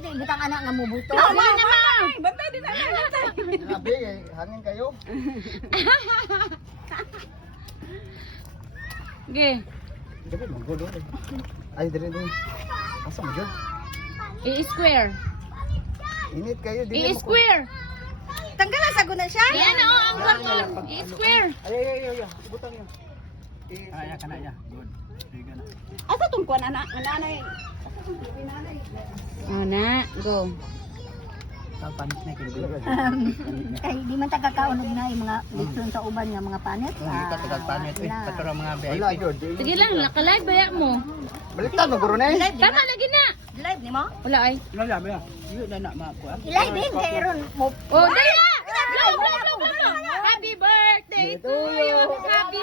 di butang anak nga mubuto. Tama naman. Bantay din na. Grabe, hangin kayo. Okay. Gabi, maggulo eh. Ay, dali. Asa mo dyan? I-square. Init kayo, dili mo ko. I-square. Tanggalan sa guna siya. Yan o, ang karton. I-square. Ay. Butang yun. Ay, kana ya. Good. Sige na. Asa tong kuan anak? Nanay. Oh na, go. Sa panis na kini. Kay di man tagakaunog na yung mga litron sa uban nga mga panet. Ika tagad panit eh. Katuro mga Wala VIP. yun. Sige lang, nakalive ba mo? Baliktad mo, guro na eh. Tama lagi na. Live ni mo? Wala ay. Wala ba? Iyo na na makuha. Live din kay ron mo. Oh, dali na. Blow. Happy birthday to you. Happy